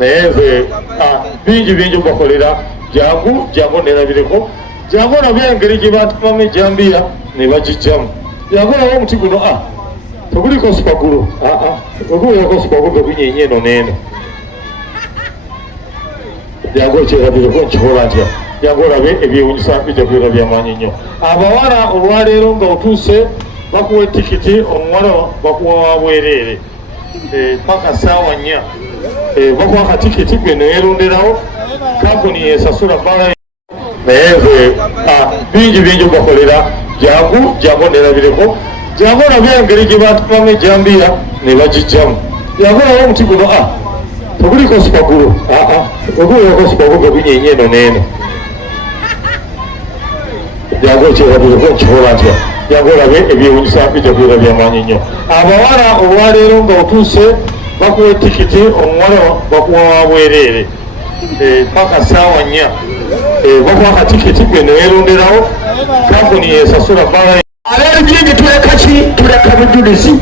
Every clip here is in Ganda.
neve bingi bakolera jangu nerabireko jangu nabyo engeri gye batumamu ejambiya ne bagijjamu jangu nabo omuti guno teguliko supagulu oguleko supagulu gunyenye eno neeno jangu ekyerabireko nkikola ntya jangu olabe ebyewunyisa bijja kubeera byamaanyi nnyo. Abawala olwaleero nga otuuse bakuwa etikiti, omuwala bakuwa wabwereere paka saawa 4 bakuwa akatikiti gwe neweronderawo kampuni esasula bala naye nze bingi bakolera jangu nerabireko jangu nabyo engeri gye batumamu ejambiya ne bagijjamu jangu nabo omuti guno teguliko supagulu oguleko supagulu gunyenye eno neeno jangu ekyerabireko nkikola ntya jangu olabe ebyewunyisa bijja kubeera byamaanyi nnyo. Abawala olwaleero nga otuuse bakuwa etikiti, omuwala bakuwa wabwereere paka saawa 4 bakuwa akatikiti gwe neweronderawo kampuni esasula bala abeerugingi tuleka bujulizi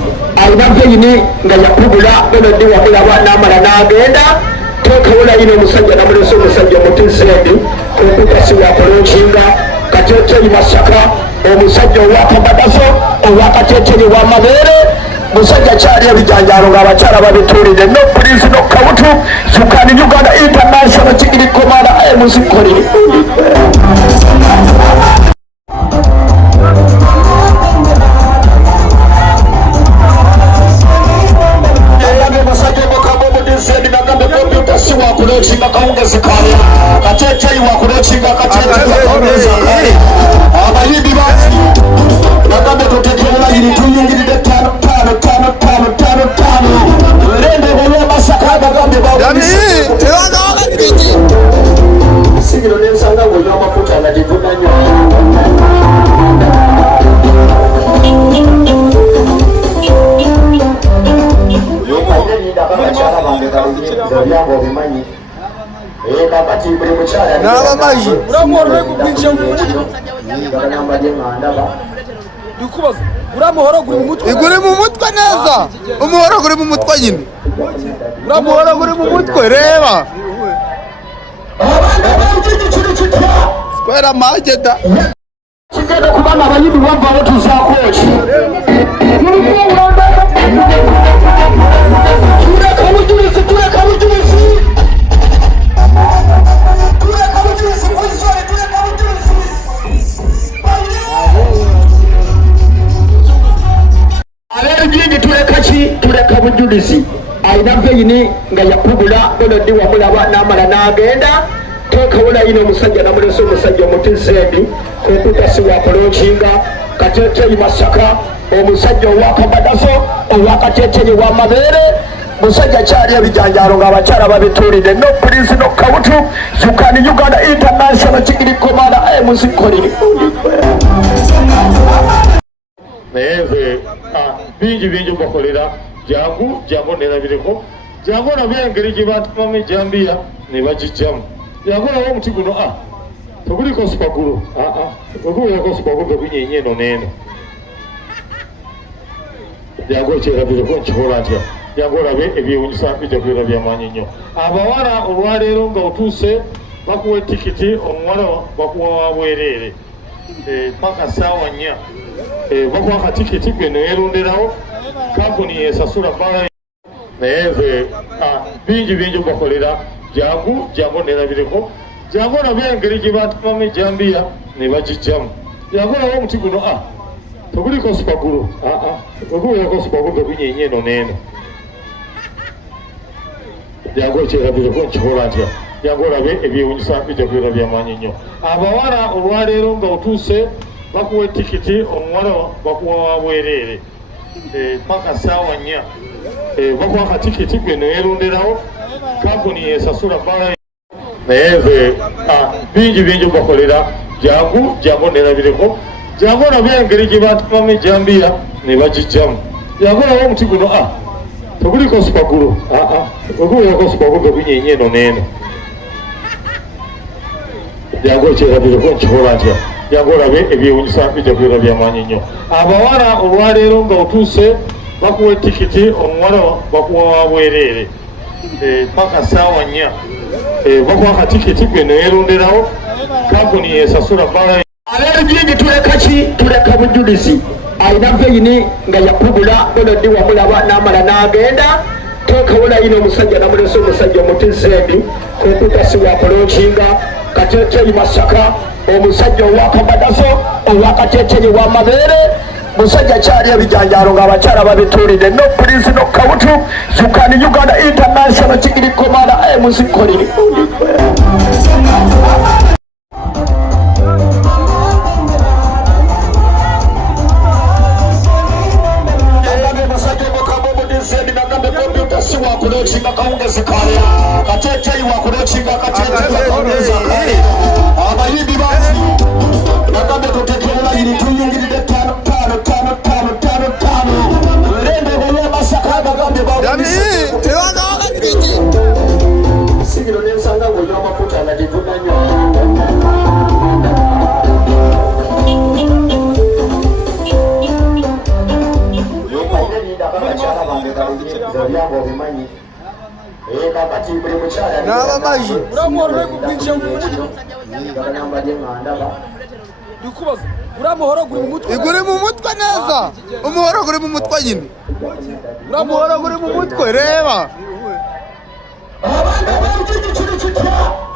alina veyini nga yakubula benodi wamulaba namala nagenda tokawula yina omusajja namulesa omusajja mutizendi okukasi wakulonkinga kateteyi Masaka omusajja owakabadaso owakateteyi wamabeere musajja kyali ebijanjalo ng'abakyala babitulire no police no kabutu Yukani Uganda International Chigiri Komanda muzikolere wakulokinga kawungezi kaya kateteyi wakulokinga kateteyi abayimbi basi nagambe tutekerera yiri tuyingirire 5 lende bole Masaka nagambe sigiro nensanga ngoyo amafuta nagivuna nnyo n'abamaji uramuhoro gubinja mu mutwe dukubaza uramuhoro guri mu mutwe iguri mu mutwe neza umuhoro guri mu mutwe nyine uramuhoro guri mu mutwe reba square mageda kigenda kubanga abayimbi bava abo tuzakoki tureka bujulizi abeerugingi tuleka bujulizi alina veyini nga yakubula benodi wamulaba namala nagenda tokawula yina omusajja namulesa omusajja omutizendi okukasi wakulonkinga kateteyi Masaka omusajja owakabadaso owakateteyi wamabeere musajja kyali ebijanjalo ng'abakyala babitulire no police no kabutu Yukani Uganda International Chigiri Komanda muzikolere naye nze bingi bakolera jangu nerabireko jangu nabyo engeri gye batumamu ejambiya ne bagijjamu jangu nabo omuti guno teguliko supagulu oguleko supagulu gunyenye eno neeno jangu ekyerabireko nkikola ntya jangu olabe ebyewunyisa bijja kubeera byamaanyi nnyo. Abawala olwaleero nga otuuse bakuwa etikiti, omuwala bakuwa wabwereere paka saawa 4 bakuwa akatikiti gwe neweronderawo kampuni esasula bala naye nze bingi bakolera jangu nerabireko jangu nabyo engeri gye batumamu ejambiya ne bagijjamu jangu nabo omuti guno teguliko supagulu oguleko supagulu gunyenye eno neeno jangu ekyerabireko nkikola ntya jangu olabe ebyewunyisa bijja kubeera byamaanyi nnyo. Abawala olwaleero nga otuuse bakuwa etikiti, omuwala bakuwa wabwereere paka saawa 4 bakuwa akatikiti gwe neweronderawo kampuni esasula bala naye nze bingi bakolera jangu nerabireko jangu nabyo engeri gye batumamu ejambiya ne bagijjamu jangu nabo omuti guno teguliko supagulu oguleko supagulu gunyenye eno neeno jangu ekyerabireko nkikola ntya jangu olabe ebyewunyisa bijja kubeera byamaanyi nnyo. Abawala olwaleero nga otuuse bakuwa etikiti, omuwala bakuwa wabwereere paka saawa 4 bakuwa akatikiti gwe neweronderawo kampuni esasula bbala. Ab'ebijingi tuleka bujulizi alina veyini nga yakubula Donald wamulaba n'amala n'agenda tokawula yino omusajja namulesa omusajja omutizeedi komputasi wakulonkinga Kateteyi Masaka omusajja owakabadaso owakateteyi wamabeere musajja kyali ebijanjalo ng'abakyala babituulidde no poliisi no kawutu yukani Uganda International Kigiri Komanda muzikolini wakulokinga kawungezi kale Kateteyi wakulokinga Kateteyi wakawungezi kale abayimbi basi nagambe tutekebula yiri tuyungiride 5 lembe bole Masaka nagambe sigiro nensanga ng'olina amafuta nagivuna nnyo n'abamaji guri mu mutwe neza umuhoro guri mu mutwe nyine umuhoro guri mu mutwe reba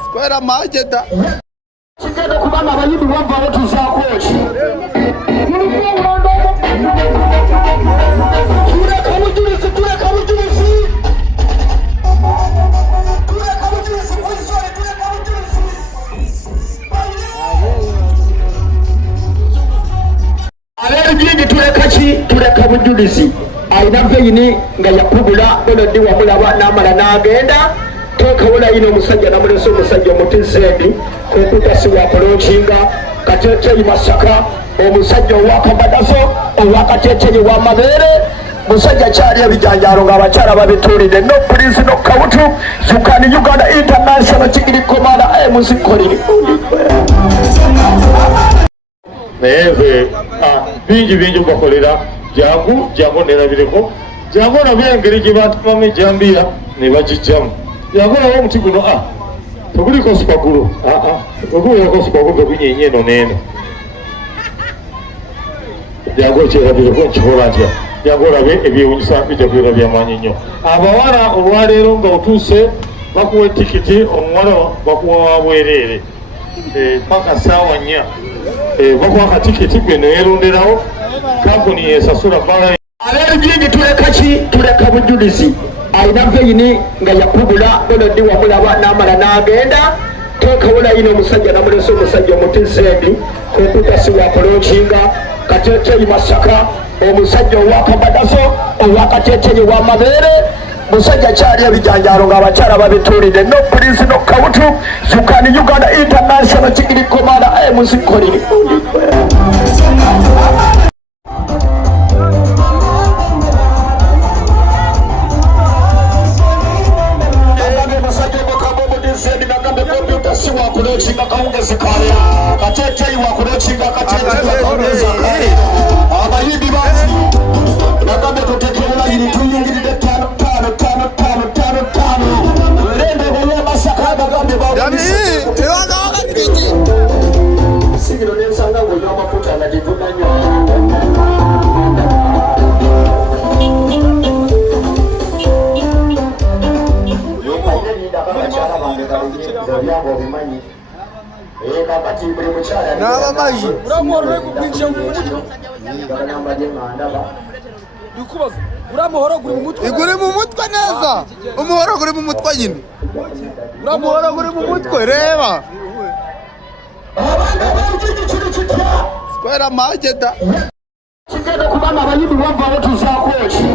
square mageda kigenda kubanga abayimbi bava aho tuzakoki tureka bujulizi ab'ebijingi tuleka bujulizi alina veyini nga yakubula Donald wamulaba n'amala n'agenda tokawula yino omusajja namulesa omusajja omutizeedi komputasi wakulonkinga Kateteyi Masaka omusajja owakabadaso owakateteyi wamabeere musajja kyali ebijanjalo ng'abakyala babituulidde no poliisi no kawutu yukani Uganda International Kigiri Komanda muzikolini naye nze bingi ubakolera jangu nerabireko jangu olabye engeri gye batumamu ejambiya ne bagijjamu jangu olaba omuti guno teguliko supagulu oguleko supagulu tegunyenye eno neeno jangu ekyerabireko nkikola ntya jangu olabe ebyewunyisa bijja kubeera byamaanyi nnyo. Abawala olwaleero nga otuuse bakuwa etikiti omuwala bakuwa wabwereere paka saawa 4 bakuwa akatikiti gwe neweronderawo kampuni esasula bbala. Ab'ebijingi tuleka bujulizi alina veyini nga yakubula Donald wamulaba n'amala n'agenda tokawula yino omusajja namulesa omusajja omutizeedi komputasi wakulonkinga Kateteyi Masaka omusajja owakabadaso owakateteyi wamabeere musajja kyali ebijanjalo ng'abakyala babituulidde no poliisi no kawutu yukani Uganda International Kigiri Komanda muzikolini wakulokinga kawungezi kale Kateteyi wakulokinga Kateteyi wakawungezi kale abayimbi basi nagambe tutekebula yiri tuyungiride 5 lembe bole Masaka nagambe sigiro nensanga ng'olina amafuta nagivuna nnyo n'abamaji guri mu mutwe neza umuhoro guri mu mutwe nyine umuhoro guri mu mutwe reba square mageda kigenda kubanga abayimbi bava aho tuzakoki